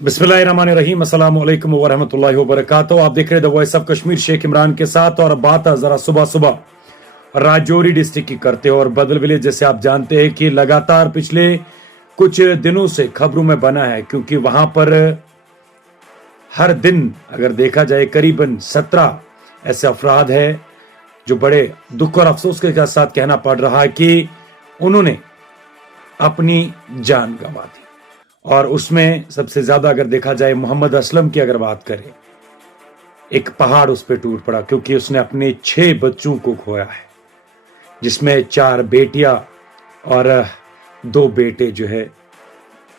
बिस्मिल्लाहिर्रहमानिर्रहीम, अस्सलाम वालेकुम वरहमतुल्लाहि वबरकातुहू। आप देख रहे हैं the voice of Kashmir Sheikh Imran के साथ। और बात जरा सुबह सुबह राजौरी डिस्ट्रिक्ट की करते हो और बदल विलेज। जैसे आप जानते हैं कि लगातार पिछले कुछ दिनों से खबरों में बना है, क्योंकि वहां पर हर दिन अगर देखा जाए करीबन 17 ऐसे अफराद है जो बड़े दुख और अफसोस के साथ कहना पड़ रहा है कि उन्होंने अपनी जान गंवा दी। और उसमें सबसे ज्यादा अगर देखा जाए मोहम्मद असलम की अगर बात करें, एक पहाड़ उस पर टूट पड़ा क्योंकि उसने अपने 6 बच्चों को खोया है, जिसमें 4 बेटियां और 2 बेटे जो है।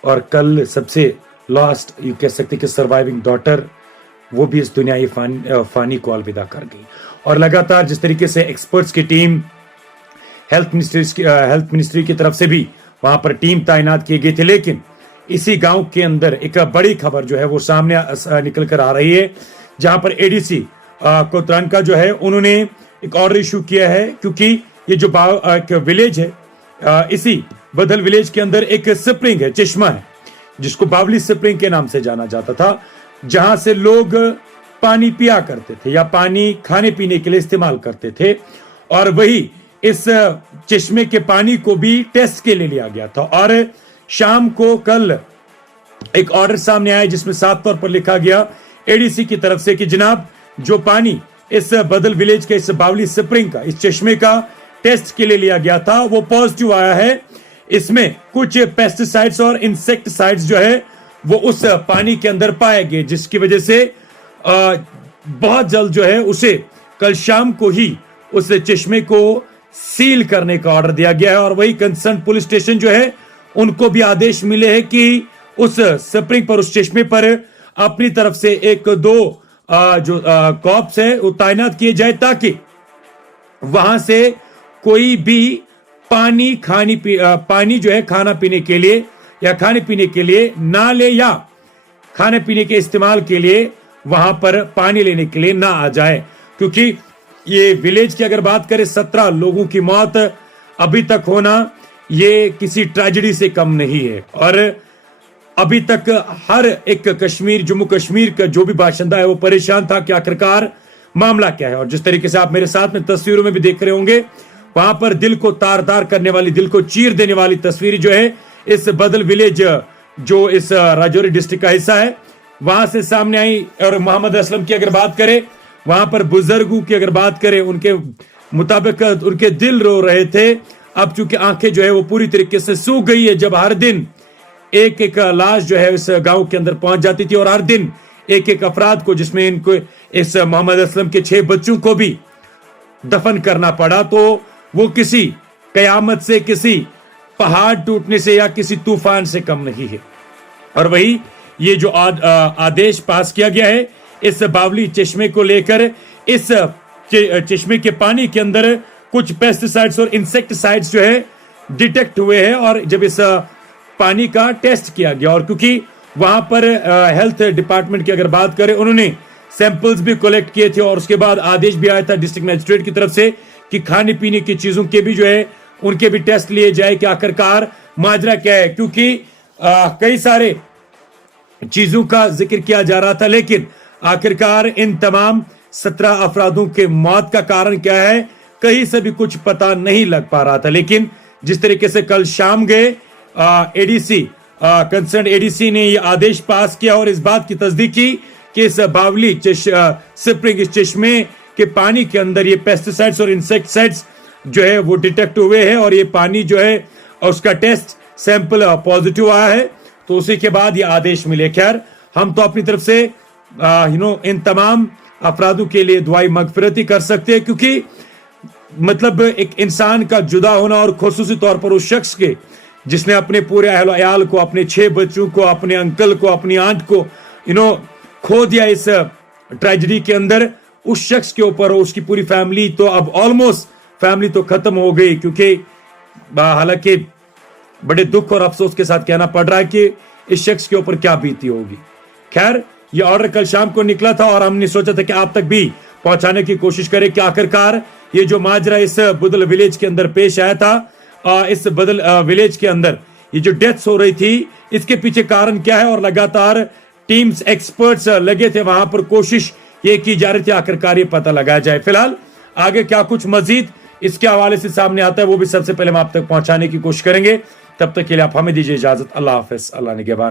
और कल सबसे लास्ट यू कह सकते कि सर्वाइविंग डॉटर, वो भी इस दुनियाई फानी को अलविदा कर गई। और लगातार जिस तरीके से एक्सपर्ट्स की टीम हेल्थ मिनिस्ट्री की तरफ से भी वहां पर टीम तैनात की गई थी, लेकिन इसी गांव के अंदर एक बड़ी खबर जो है वो सामने निकल कर आ रही है, जहां पर एडीसी कोतरान का जो है उन्होंने एक ऑर्डर इशू किया है, क्योंकि ये जो एक विलेज है, इसी बदल विलेज के अंदर एक स्प्रिंग है, चश्मा है, जिसको बावली स्प्रिंग के नाम से जाना जाता था, जहां से लोग पानी पिया करते थे या पानी खाने पीने के लिए इस्तेमाल करते थे। और वही इस चश्मे के पानी को भी टेस्ट के लिए लिया गया था। और शाम को कल एक ऑर्डर सामने आया जिसमें साफ तौर पर लिखा गया एडीसी की तरफ से कि जनाब, जो पानी इस बदल विलेज के, इस बावली स्प्रिंग का, इस चश्मे का टेस्ट के लिए लिया गया था, वो पॉजिटिव आया है। इसमें कुछ पेस्टिसाइड्स और इंसेक्टिसाइड्स जो है वो उस पानी के अंदर पाए गए, जिसकी वजह से बहुत जल्द जो है उसे कल शाम को ही उस चश्मे को सील करने का ऑर्डर दिया गया है। और वही कंसर्न पुलिस स्टेशन जो है उनको भी आदेश मिले हैं कि उस स्प्रिंग पर, उस चश्मे पर अपनी तरफ से 1-2 जो कॉप्स है वो तैनात किए जाए, ताकि वहां से कोई भी पानी जो है खाना पीने के लिए या खाने पीने के लिए ना ले, या खाने पीने के इस्तेमाल के लिए वहां पर पानी लेने के लिए ना आ जाए। क्योंकि ये विलेज की अगर बात करें, 17 लोगों की मौत अभी तक होना, ये किसी ट्रेजेडी से कम नहीं है। और अभी तक हर एक जम्मू कश्मीर का जो भी बाशिंदा है वो परेशान था कि आखिरकार मामला क्या है। और जिस तरीके से आप मेरे साथ में तस्वीरों में भी देख रहे होंगे, वहां पर दिल को तार तार करने वाली, दिल को चीर देने वाली तस्वीर जो है इस बदल विलेज, जो इस राजौरी डिस्ट्रिक्ट का हिस्सा है, वहां से सामने आई। और मोहम्मद असलम की अगर बात करें, वहां पर बुजुर्गों की अगर बात करें, उनके मुताबिक उनके दिल रो रहे थे। अब चूंकि आंखें जो है वो पूरी तरीके से सूख गई है, जब हर दिन एक एक लाश जो है इस गांव के अंदर पहुंच जाती थी, और हर दिन एक एक अफराद को, जिसमें इनको इस मोहम्मद असलम के 6 बच्चों को भी दफन करना पड़ा, तो वो किसी कयामत से, किसी पहाड़ टूटने से या किसी तूफान से कम नहीं है। और वही ये जो आदेश पास किया गया है इस बावली चश्मे को लेकर, इस चश्मे के पानी के अंदर कुछ पेस्टिसाइड्स और इंसेक्टिसाइड्स जो है डिटेक्ट हुए हैं। और जब इस पानी का टेस्ट किया गया, और क्योंकि वहां पर हेल्थ डिपार्टमेंट की अगर बात करें, उन्होंने सैंपल्स भी कलेक्ट किए थे, और उसके बाद आदेश भी आया था डिस्ट्रिक्ट मजिस्ट्रेट की तरफ से कि खाने पीने की चीजों के भी जो है उनके भी टेस्ट लिए जाए कि आखिरकार माजरा क्या है। क्योंकि कई सारे चीजों का जिक्र किया जा रहा था, लेकिन आखिरकार इन तमाम 17 अफरादों के मौत का कारण क्या है, कहीं से भी कुछ पता नहीं लग पा रहा था। लेकिन जिस तरीके से कल शाम गए एडीसी, कंसर्न एडीसी ने यह आदेश पास किया और इस बात की तस्दीक की कि इस बावली स्प्रिंग, इस चश्मे के पानी के अंदर ये पेस्टिसाइड्स और इंसेक्टिसाइड्स जो है वो डिटेक्ट हुए हैं, और ये पानी जो है उसका टेस्ट सैंपल पॉजिटिव आया है, तो उसी के बाद ये आदेश मिले। खैर, हम तो अपनी तरफ से इन तमाम अफरादों के लिए दुआई मगफिरत ही कर सकते हैं, क्योंकि मतलब एक इंसान का जुदा होना, और खुसूसी तौर पर उस शख्स के जिसने अपने पूरे अहल अयाल को, अपने 6 बच्चों को, अपने अंकल को, अपनी आंट को खो दिया इस ट्रेजेडी के अंदर, उस शख्स के ऊपर उसकी पूरी फैमिली, तो अब ऑलमोस्ट फैमिली तो खत्म हो गई। क्योंकि हालांकि बड़े दुख और अफसोस के साथ कहना पड़ रहा है कि इस शख्स के ऊपर क्या बीती होगी। खैर, यह ऑर्डर कल शाम को निकला था, और हमने सोचा था कि आप तक भी पहुंचाने की कोशिश करें कि आखिरकार ये जो माजरा इस बदल विलेज के अंदर पेश आया था, इस बदल विलेज के अंदर ये जो डेथ्स हो रही थी, इसके पीछे कारण क्या है। और लगातार टीम्स एक्सपर्ट्स लगे थे वहां पर, कोशिश ये की जा रही थी आखिरकार ये पता लगाया जाए। फिलहाल आगे क्या कुछ मजीद इसके हवाले से सामने आता है वो भी सबसे पहले हम आप तक पहुंचाने की कोशिश करेंगे। तब तक के लिए आप हमें दीजिए इजाजत। अल्लाह हाफिज, अल्लाह निगहबान।